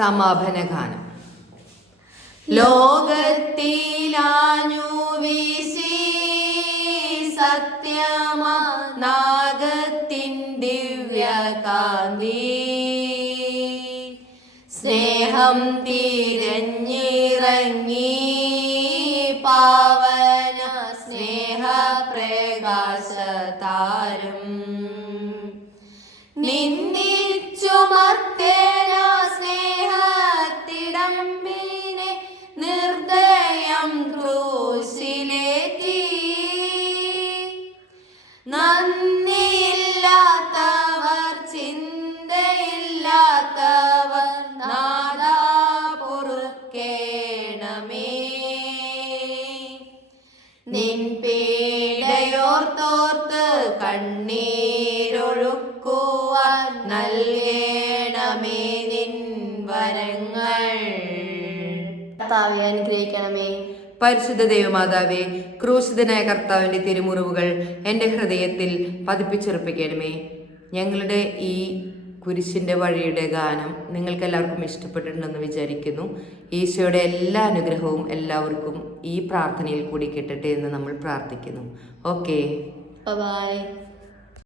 സമാപന ഗാനം. ലോകത്തിലാഞ്ഞു വീശി സത്യമാഗത്തിൻ ദിവ്യകാന്തി, സ്നേഹം തിരഞ്ഞിറങ്ങി പാവന സ്നേഹപ്രകാശതാരം, നിന്ദിച്ചു മർത്തേന സ്നേഹത്തിടമ്പിനെ നിർദ്ദയം ക്രൂശിലേറ്റി. നന്ദിയില്ലാത്തവർ ചിന്തയില്ലാത്തവർ നാദാ പൊറുക്കേണമേ. നിൻ പീഡയോർത്തോർത്ത് കണ്ണീരൊഴുക്കുവാൻ നൽകേണമേ നിൻ വരങ്ങൾ. കർത്താവേ അനുഗ്രഹിക്കണമേ. പരിശുദ്ധ ദൈവമാതാവേ, ക്രൂശിതനായ കർത്താവിൻ്റെ തിരുമുറിവുകൾ എൻ്റെ ഹൃദയത്തിൽ പതിപ്പിച്ചുറപ്പിക്കണമേ. ഞങ്ങളുടെ ഈ കുരിശിൻ്റെ വഴിയുടെ ഗാനം നിങ്ങൾക്കെല്ലാവർക്കും ഇഷ്ടപ്പെട്ടിട്ടുണ്ടെന്ന് വിചാരിക്കുന്നു. ഈശോയുടെ എല്ലാ അനുഗ്രഹവും എല്ലാവർക്കും ഈ പ്രാർത്ഥനയിൽ കൂടി കിട്ടട്ടെ എന്ന് നമ്മൾ പ്രാർത്ഥിക്കുന്നു. Okay, by.